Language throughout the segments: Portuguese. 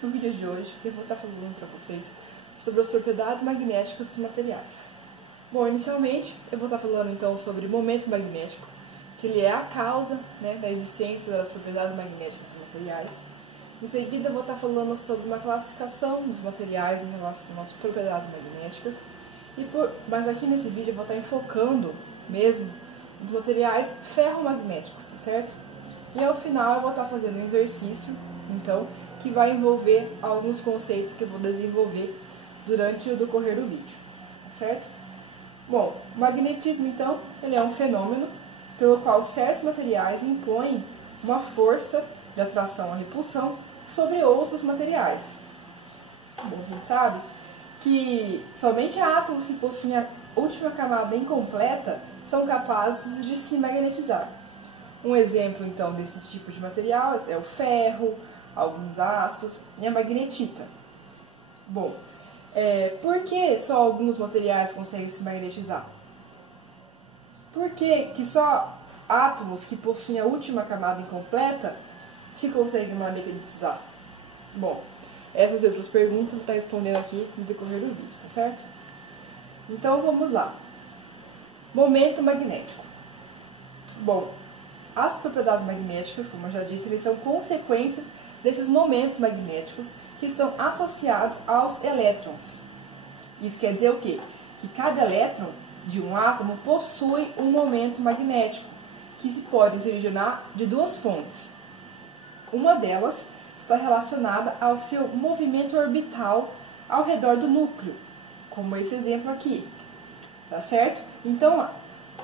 No vídeo de hoje eu vou estar falando para vocês sobre as propriedades magnéticas dos materiais. Bom, inicialmente eu vou estar falando então sobre o momento magnético, que ele é a causa da existência das propriedades magnéticas dos materiais. Em seguida eu vou estar falando sobre uma classificação dos materiais em relação às propriedades magnéticas. Mas aqui nesse vídeo eu vou estar enfocando mesmo nos materiais ferromagnéticos, certo? E ao final eu vou estar fazendo um exercício, então, que vai envolver alguns conceitos que eu vou desenvolver durante o decorrer do vídeo, certo? Bom, o magnetismo, então, ele é um fenômeno pelo qual certos materiais impõem uma força de atração e repulsão sobre outros materiais. Bom, a gente sabe que somente átomos que possuem a última camada incompleta são capazes de se magnetizar. Um exemplo, então, desses tipos de material é o ferro, alguns aços e a magnetita. Bom, por que só alguns materiais conseguem se magnetizar? Por que só átomos que possuem a última camada incompleta se conseguem magnetizar? Bom, essas e outras perguntas eu vou estar respondendo aqui no decorrer do vídeo, tá certo? Então vamos lá. Momento magnético. Bom, as propriedades magnéticas, como eu já disse, eles são consequências desses momentos magnéticos que estão associados aos elétrons. Isso quer dizer o quê? Que cada elétron de um átomo possui um momento magnético, que pode se originar de duas fontes. Uma delas está relacionada ao seu movimento orbital ao redor do núcleo, como esse exemplo aqui, tá certo? Então,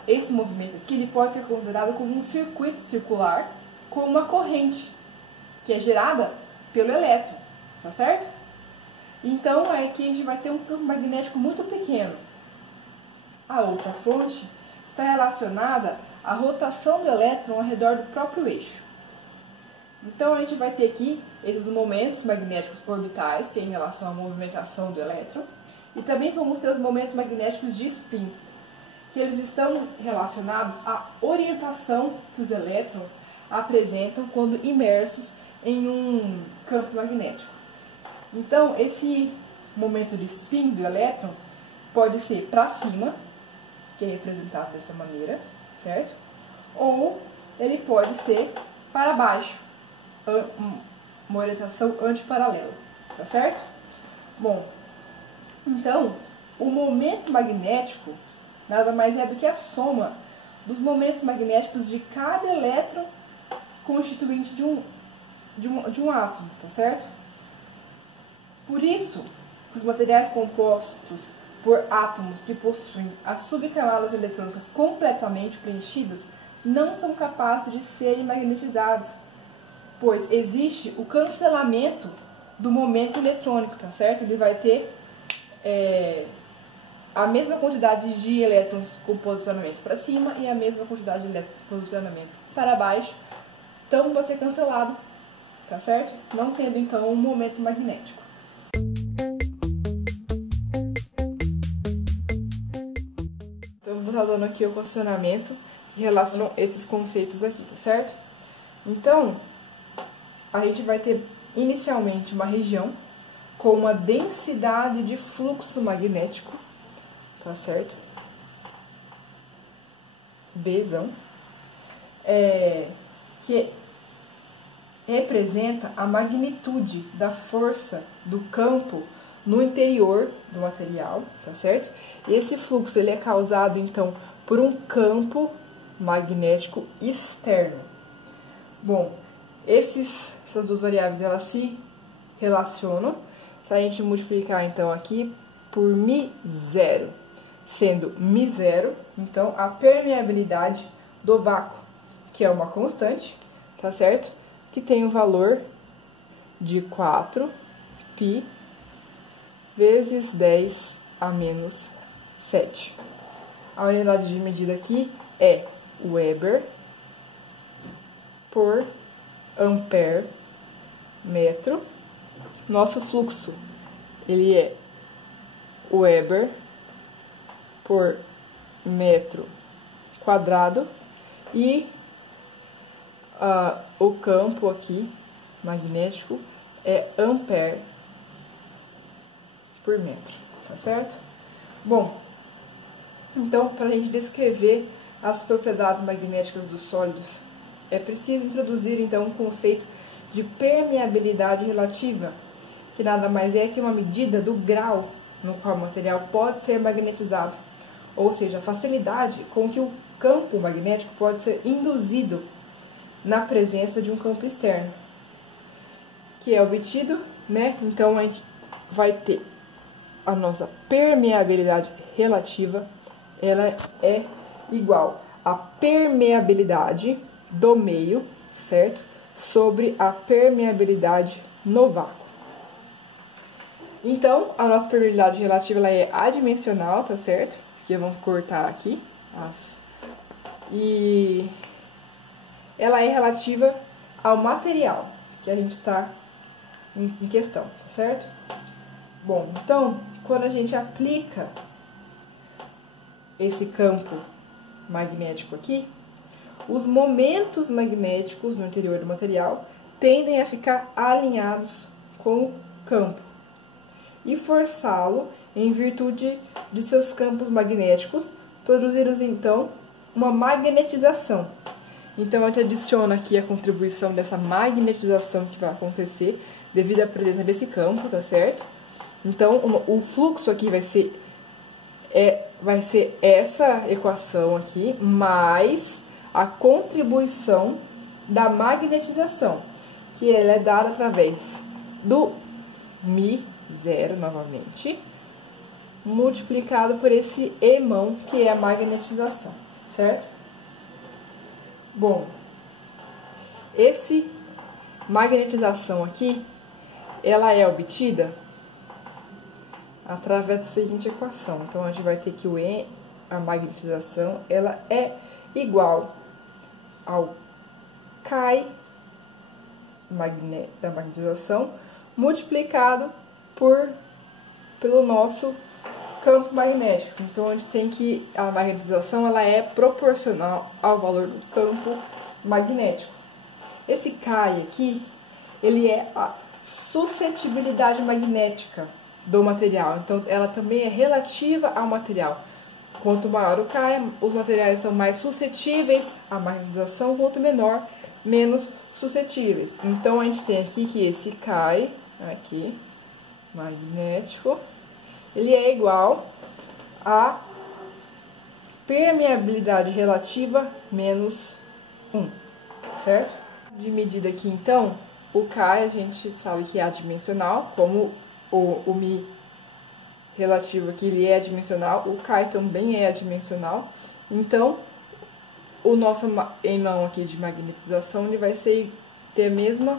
esse movimento aqui ele pode ser considerado como um circuito circular com uma corrente, que é gerada pelo elétron, tá certo? Então, aqui a gente vai ter um campo magnético muito pequeno. A outra fonte está relacionada à rotação do elétron ao redor do próprio eixo. Então, a gente vai ter aqui esses momentos magnéticos orbitais, que é em relação à movimentação do elétron, e também vamos ter os momentos magnéticos de spin, que eles estão relacionados à orientação que os elétrons apresentam quando imersos em um campo magnético. Então, esse momento de spin do elétron pode ser para cima, que é representado dessa maneira, certo? Ou ele pode ser para baixo, uma orientação antiparalela, tá certo? Bom, então, o momento magnético nada mais é do que a soma dos momentos magnéticos de cada elétron constituinte de um átomo, tá certo? Por isso, os materiais compostos por átomos que possuem as subcamadas eletrônicas completamente preenchidas não são capazes de serem magnetizados, pois existe o cancelamento do momento eletrônico, tá certo? Ele vai ter a mesma quantidade de elétrons com posicionamento para cima e a mesma quantidade de elétrons com posicionamento para baixo, então vai ser cancelado, tá certo? Não tendo então um momento magnético. Então eu vou estar dando aqui o questionamento que relaciona esses conceitos aqui, tá certo? Então, a gente vai ter inicialmente uma região com uma densidade de fluxo magnético, tá certo? Bzão, que representa a magnitude da força do campo no interior do material, tá certo? Esse fluxo ele é causado então por um campo magnético externo. Bom, essas duas variáveis elas se relacionam. Se a gente multiplicar então aqui por μ0, sendo μ0, então a permeabilidade do vácuo, que é uma constante, tá certo? Que tem o valor de 4π vezes 10 a menos 7. A unidade de medida aqui é Weber por ampere metro. Nosso fluxo, ele é Weber por metro quadrado e o campo aqui magnético é ampere por metro, tá certo? Bom, então, para a gente descrever as propriedades magnéticas dos sólidos, é preciso introduzir, então, um conceito de permeabilidade relativa, que nada mais é que uma medida do grau no qual o material pode ser magnetizado, ou seja, a facilidade com que o campo magnético pode ser induzido na presença de um campo externo, que é obtido, né? Então, a gente vai ter a nossa permeabilidade relativa, ela é igual à permeabilidade do meio, certo? Sobre a permeabilidade no vácuo. Então, a nossa permeabilidade relativa ela é adimensional, tá certo? Que vamos cortar aqui. E ela é relativa ao material que a gente está em questão, tá certo? Bom, então, quando a gente aplica esse campo magnético aqui, os momentos magnéticos no interior do material tendem a ficar alinhados com o campo e forçá-lo, em virtude de seus campos magnéticos, produzidos então uma magnetização. Então, a gente adiciona aqui a contribuição dessa magnetização que vai acontecer devido à presença desse campo, tá certo? Então, o fluxo aqui vai ser essa equação aqui, mais a contribuição da magnetização, que ela é dada através do μ0, novamente, multiplicado por esse Emão, que é a magnetização, certo? Bom, esse magnetização aqui, ela é obtida através da seguinte equação. Então, a gente vai ter que a magnetização, ela é igual ao Chi da magnetização multiplicado pelo nosso campo magnético. Então, a gente tem que a magnetização ela é proporcional ao valor do campo magnético. Esse Chi aqui, ele é a suscetibilidade magnética do material. Então, ela também é relativa ao material. Quanto maior o Chi, os materiais são mais suscetíveis à magnetização, quanto menor, menos suscetíveis. Então, a gente tem aqui que esse Chi, aqui, magnético, ele é igual a permeabilidade relativa menos 1, certo? De medida aqui, então, o Chi a gente sabe que é adimensional, como o μ relativo aqui ele é adimensional, o Chi também é adimensional. Então, o nosso Emão aqui de magnetização ele vai ter a mesma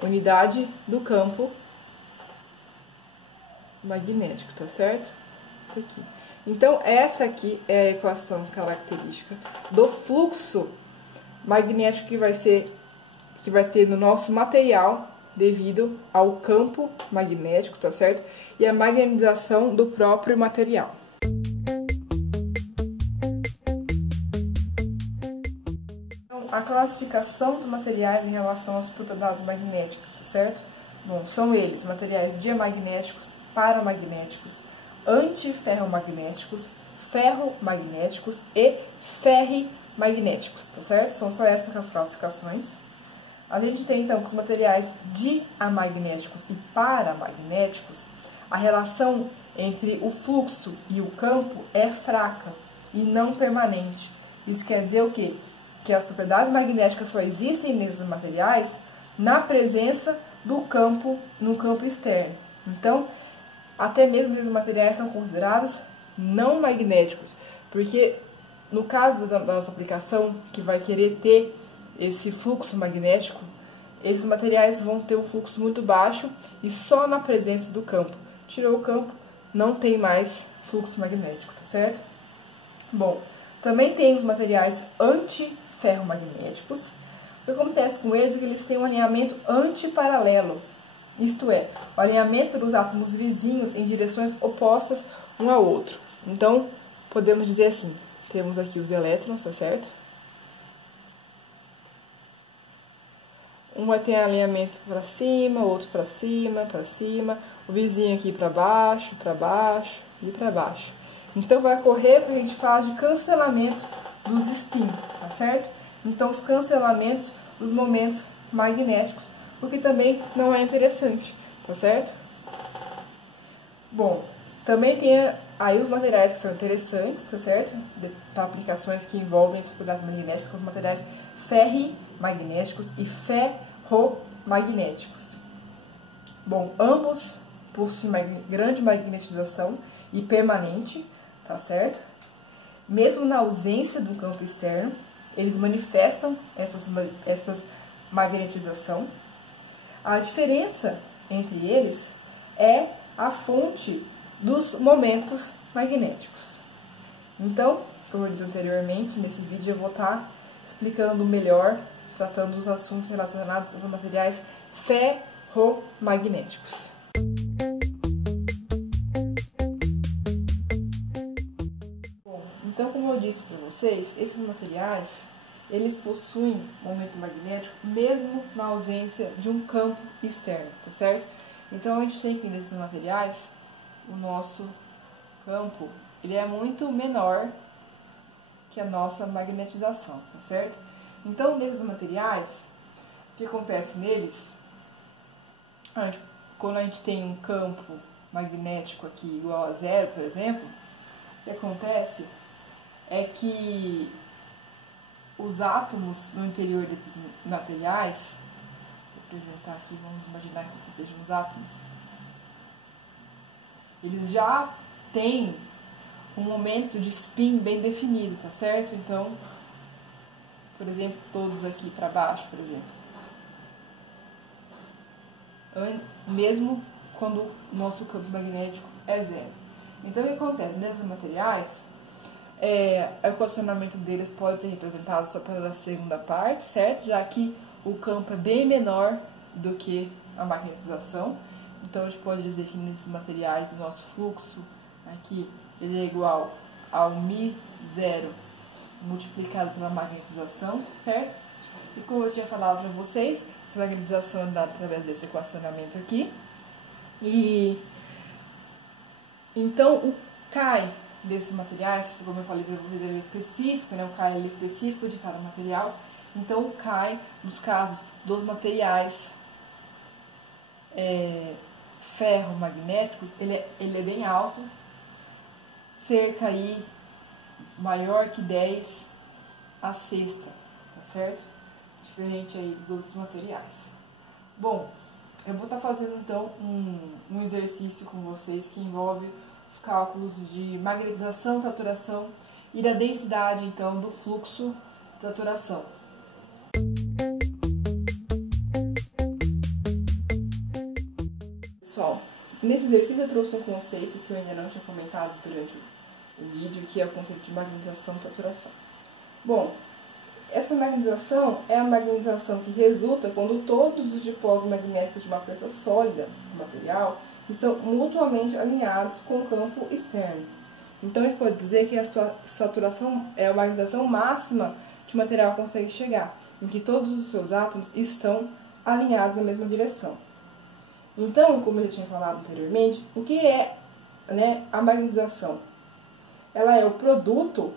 unidade do campo magnético, tá certo? Isso aqui. Então, essa aqui é a equação característica do fluxo magnético que vai ter no nosso material devido ao campo magnético, tá certo? E a magnetização do próprio material. Então, a classificação dos materiais em relação às propriedades magnéticas, tá certo? Bom, são eles materiais diamagnéticos, paramagnéticos, antiferromagnéticos, ferromagnéticos e ferrimagnéticos, tá certo? São só essas as classificações. A gente tem, então, que os materiais diamagnéticos e paramagnéticos, a relação entre o fluxo e o campo é fraca e não permanente. Isso quer dizer o quê? Que as propriedades magnéticas só existem nesses materiais na presença do campo, no campo externo. Então, até mesmo esses materiais são considerados não magnéticos, porque no caso da nossa aplicação, que vai querer ter esse fluxo magnético, esses materiais vão ter um fluxo muito baixo e só na presença do campo. Tirou o campo, não tem mais fluxo magnético, tá certo? Bom, também tem os materiais antiferromagnéticos. O que acontece com eles é que eles têm um alinhamento antiparalelo, isto é, o alinhamento dos átomos vizinhos em direções opostas um ao outro. Então, podemos dizer assim, temos aqui os elétrons, tá certo? um vai ter alinhamento para cima, outro para cima, o vizinho aqui para baixo e para baixo. Então, vai ocorrer porque a gente fala de cancelamento dos spin, tá certo? Então, os cancelamentos dos momentos magnéticos, o que também não é interessante, tá certo? Bom, também tem aí os materiais que são interessantes, tá certo? Para aplicações que envolvem as propriedades magnéticas, são os materiais ferrimagnéticos e ferromagnéticos. Bom, ambos possuem grande magnetização e permanente, tá certo? Mesmo na ausência do campo externo, eles manifestam essas magnetização. A diferença entre eles é a fonte dos momentos magnéticos. Então, como eu disse anteriormente, nesse vídeo eu vou estar explicando melhor, tratando dos assuntos relacionados aos materiais ferromagnéticos. Bom, então, como eu disse para vocês, esses materiais, eles possuem momento magnético mesmo na ausência de um campo externo, tá certo? Então, a gente tem que nesses materiais, o nosso campo, ele é muito menor que a nossa magnetização, tá certo? Então, nesses materiais, o que acontece neles, quando a gente tem um campo magnético aqui igual a zero, por exemplo, o que acontece é que os átomos no interior desses materiais, vou apresentar aqui, vamos imaginar que sejam os átomos, eles já têm um momento de spin bem definido, tá certo? Então, por exemplo, todos aqui para baixo, por exemplo. Mesmo quando o nosso campo magnético é zero. Então, o que acontece? Nesses materiais, o equacionamento deles pode ser representado só pela segunda parte, certo? Já que o campo é bem menor do que a magnetização. Então, a gente pode dizer que nesses materiais o nosso fluxo aqui ele é igual ao μ0 multiplicado pela magnetização, certo? E como eu tinha falado para vocês, essa magnetização é dada através desse equacionamento aqui. E então, o Chi desses materiais, como eu falei para vocês, ele é específico, né? O Chi ele é específico de cada material. Então, o Chi, nos casos dos materiais ferromagnéticos, ele é bem alto, cerca aí maior que 10 a sexta, tá certo? Diferente aí dos outros materiais. Bom, eu vou estar fazendo então um exercício com vocês que envolve os cálculos de magnetização, saturação e da densidade então do fluxo de saturação. Pessoal, nesse exercício eu trouxe um conceito que eu ainda não tinha comentado durante o vídeo, que é o conceito de magnetização e saturação. Bom, essa magnetização é a magnetização que resulta quando todos os dipósitos magnéticos de uma peça sólida do material estão mutuamente alinhados com o campo externo. Então, a gente pode dizer que a sua saturação é a magnetização máxima que o material consegue chegar, em que todos os seus átomos estão alinhados na mesma direção. Então, como eu já tinha falado anteriormente, o que é, a magnetização? Ela é o produto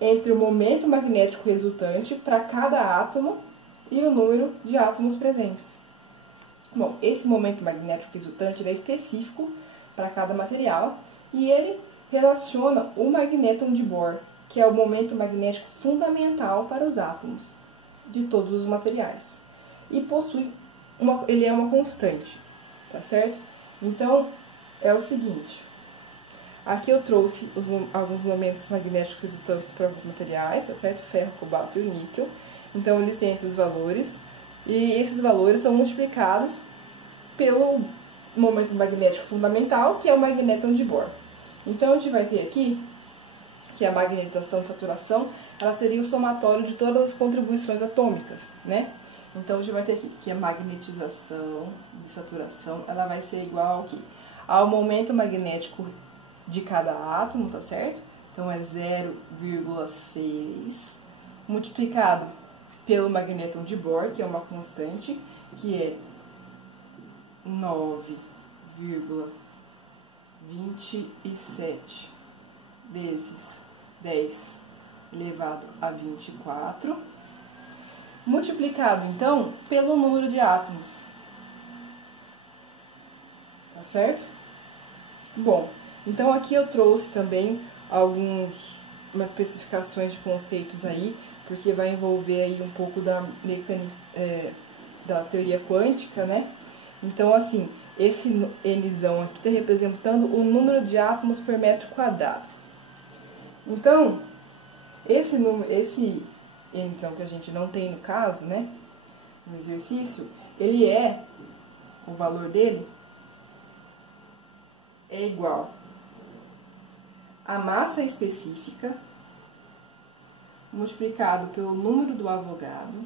entre o momento magnético resultante para cada átomo e o número de átomos presentes. Bom, esse momento magnético resultante ele é específico para cada material e ele relaciona o magnéton de Bohr, que é o momento magnético fundamental para os átomos de todos os materiais. E ele é uma constante, tá certo? Então, é o seguinte, aqui eu trouxe alguns momentos magnéticos resultantes para alguns materiais, tá certo? Ferro, cobalto e o níquel. Então, eles têm esses valores, e esses valores são multiplicados pelo momento magnético fundamental, que é o magnéton de Bohr. Então, a gente vai ter aqui que a magnetização e saturação, ela seria o somatório de todas as contribuições atômicas, né? Então, a gente vai ter aqui que a magnetização e saturação, ela vai ser igual ao quê? Ao momento magnético de cada átomo, tá certo? Então, é 0,6 multiplicado pelo magnéton de Bohr, que é uma constante, que é 9,27 vezes 10 elevado a 24, multiplicado, então, pelo número de átomos. Tá certo? Bom, então aqui eu trouxe também umas especificações de conceitos aí, porque vai envolver aí um pouco da da teoria quântica, né? Então, assim, esse Nzão aqui está representando o número de átomos por metro quadrado. Então, esse Nzão que a gente não tem no caso, né, no exercício, o valor dele é igual a massa específica multiplicado pelo número do Avogadro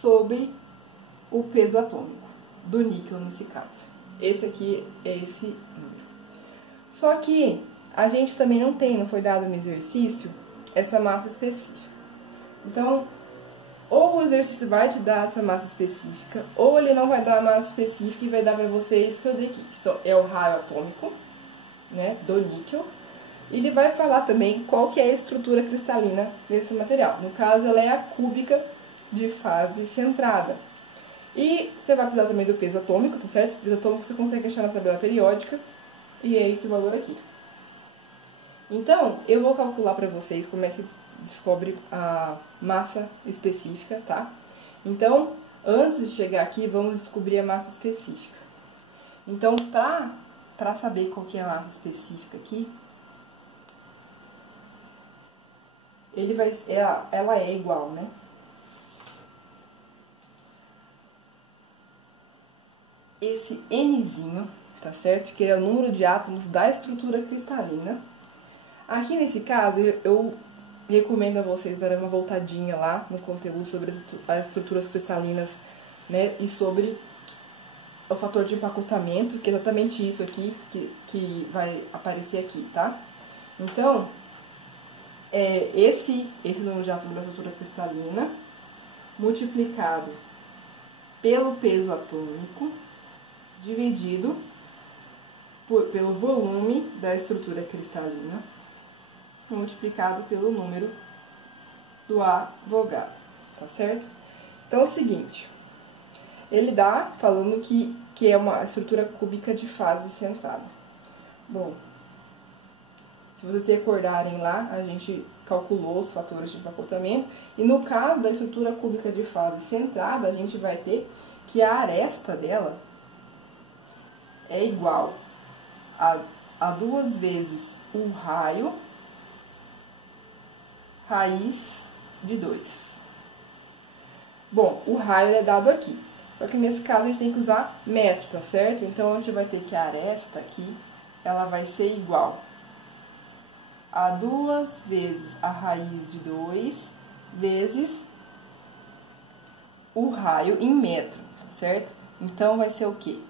sobre o peso atômico do níquel nesse caso. Esse aqui é esse número. Só que a gente também não foi dado no exercício essa massa específica. Então, ou o exercício vai te dar essa massa específica, ou ele não vai dar a massa específica e vai dar para você isso que eu dei aqui. Então, é o raio atômico, né, do níquel. E ele vai falar também qual que é a estrutura cristalina desse material. No caso, ela é a cúbica de fase centrada. E você vai precisar também do peso atômico, tá certo? O peso atômico você consegue achar na tabela periódica, e é esse valor aqui. Então, eu vou calcular para vocês como é que descobre a massa específica, tá? Então, antes de chegar aqui, vamos descobrir a massa específica. Então, para saber qual que é a massa específica aqui, ela é igual, né? Esse Nzinho, tá certo? Que é o número de átomos da estrutura cristalina. Aqui nesse caso, eu recomendo a vocês darem uma voltadinha lá no conteúdo sobre as estruturas cristalinas, né? E sobre o fator de empacotamento, que é exatamente isso aqui que vai aparecer aqui, tá? Então, esse número de átomos da estrutura cristalina multiplicado pelo peso atômico dividido pelo volume da estrutura cristalina multiplicado pelo número do Avogadro, tá certo? Então é o seguinte, ele dá falando que é uma estrutura cúbica de fase centrada. Bom, se vocês recordarem lá, a gente calculou os fatores de empacotamento, e no caso da estrutura cúbica de fase centrada, a gente vai ter que a aresta dela é igual a 2 vezes o raio raiz de 2. Bom, o raio é dado aqui, só que nesse caso a gente tem que usar metro, tá certo? Então, a gente vai ter que a aresta aqui, ela vai ser igual a 2 vezes a raiz de 2 vezes o raio em metro, tá certo? Então, vai ser o quê?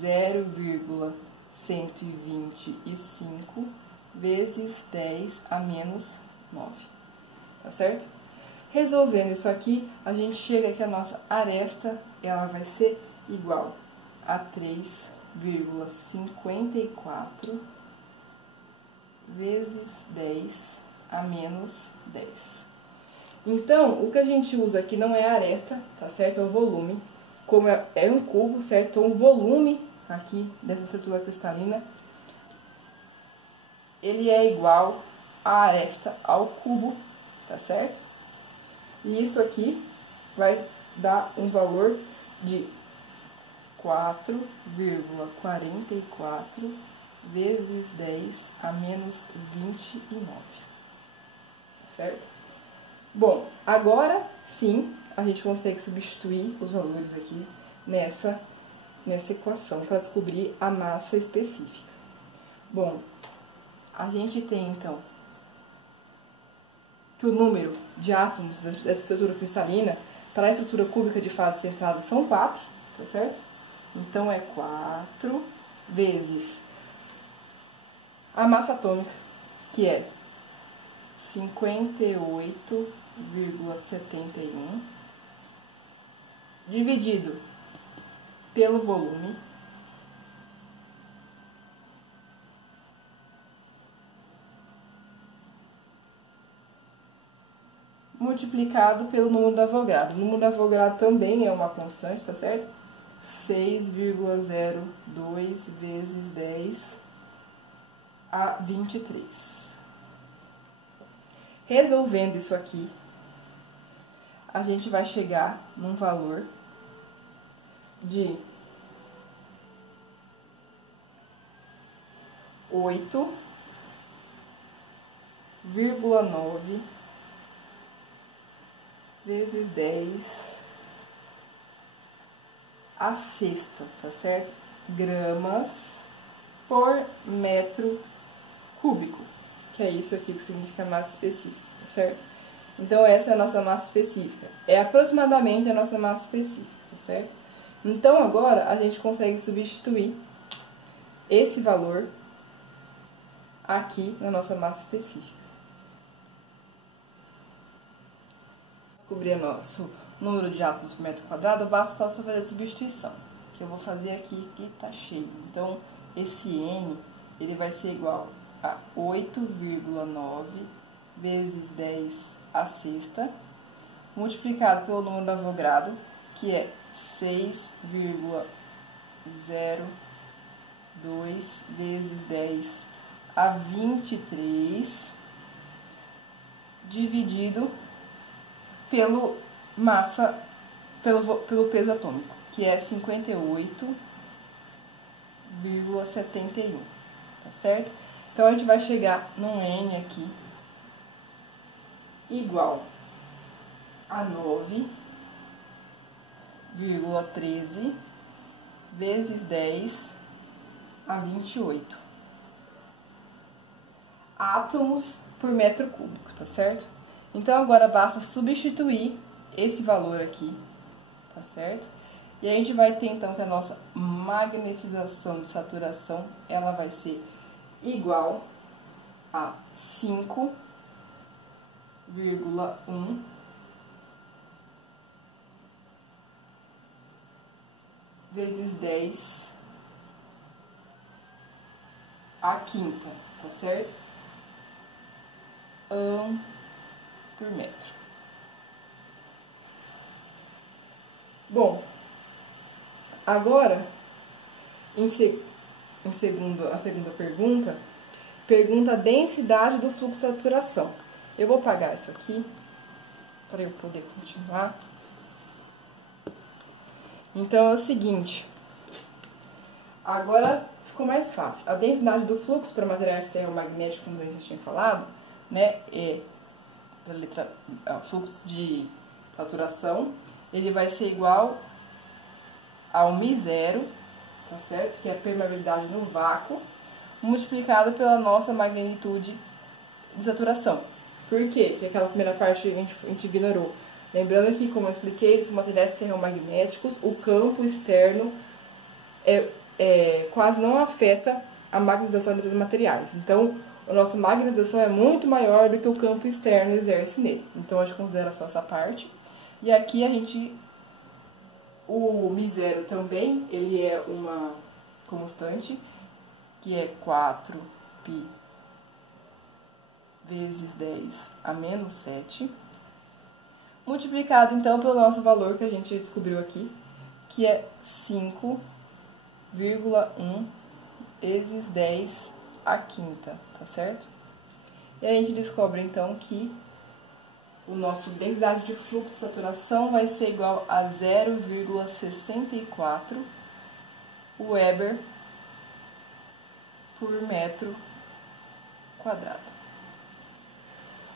0,125 vezes 10 a menos 9, tá certo? Resolvendo isso aqui, a gente chega que a nossa aresta, ela vai ser igual a 3,54 vezes 10 a menos 10. Então, o que a gente usa aqui não é a aresta, tá certo? É o volume. Como é um cubo, certo? Então, o volume aqui dessa estrutura cristalina, ele é igual a aresta ao cubo, tá certo? E isso aqui vai dar um valor de 4,44 vezes 10 a menos 29, tá certo? Bom, agora sim, a gente consegue substituir os valores aqui nessa equação para descobrir a massa específica. Bom, a gente tem então que o número de átomos da estrutura cristalina para a estrutura cúbica de fase centrada são 4, tá certo? Então, é 4 vezes a massa atômica, que é 58,71 dividido pelo volume multiplicado pelo número do Avogadro. O número do Avogadro também é uma constante, tá certo? 6,02 vezes 10 a 23. Resolvendo isso aqui, a gente vai chegar num valor de 8,9 vezes 10 a sexta, tá certo? Gramas por metro cúbico, que é isso aqui que significa massa específica, tá certo? Então, essa é a nossa massa específica. É aproximadamente a nossa massa específica, tá certo? Então, agora, a gente consegue substituir esse valor aqui na nossa massa específica. Descobrir o nosso número de átomos por metro quadrado, basta só fazer a substituição, que eu vou fazer aqui que tá cheio. Então, esse N, ele vai ser igual a 8,9 vezes 10 a sexta, multiplicado pelo número do Avogadro, que é 6,02 vezes 10 a 23, dividido pelo peso atômico, que é 58,71, tá certo? Então, a gente vai chegar num N aqui igual a 9,13 vezes 10 a 28 átomos por metro cúbico, tá certo? Então, agora basta substituir esse valor aqui, tá certo? E a gente vai ter, então, que a nossa magnetização de saturação, ela vai ser igual a 5,1 vezes 10 a quinta, tá certo? Por metro. Bom, agora, a segunda pergunta a densidade do fluxo de saturação. Eu vou apagar isso aqui, para eu poder continuar. Então, é o seguinte, agora ficou mais fácil. A densidade do fluxo para materiais ferromagnéticos, como a gente já tinha falado, né, é o fluxo de saturação, ele vai ser igual ao μ0, tá certo? Que é a permeabilidade no vácuo, multiplicado pela nossa magnitude de saturação. Por quê? Porque aquela primeira parte a gente ignorou. Lembrando que, como eu expliquei, são materiais ferromagnéticos, o campo externo quase não afeta a magnetização desses materiais. Então, a nossa magnetização é muito maior do que o campo externo exerce nele. Então, a gente considera só essa parte. E aqui o μ0 também, ele é uma constante, que é 4π vezes 10 a menos 7, multiplicado, então, pelo nosso valor que a gente descobriu aqui, que é 5,1 vezes 10 a quinta, tá certo? E a gente descobre, então, que o nosso densidade de fluxo de saturação vai ser igual a 0,64 Weber por metro quadrado.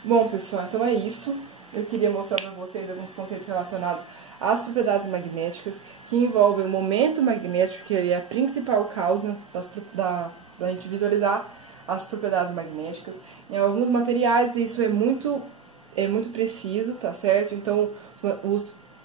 Bom, pessoal, então é isso. Eu queria mostrar para vocês alguns conceitos relacionados às propriedades magnéticas, que envolvem o momento magnético, que é a principal causa da gente visualizar as propriedades magnéticas. Em alguns materiais isso é muito preciso, tá certo? Então,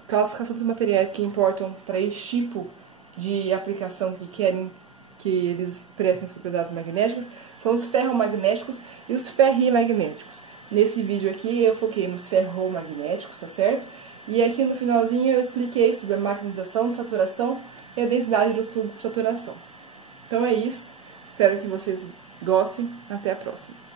classificação dos materiais que importam para esse tipo de aplicação que querem que eles expressem as propriedades magnéticas são os ferromagnéticos e os ferrimagnéticos. Nesse vídeo aqui eu foquei nos ferromagnéticos, tá certo? E aqui no finalzinho eu expliquei sobre a magnetização de saturação e a densidade do fluxo de saturação. Então é isso, espero que vocês gostem, até a próxima.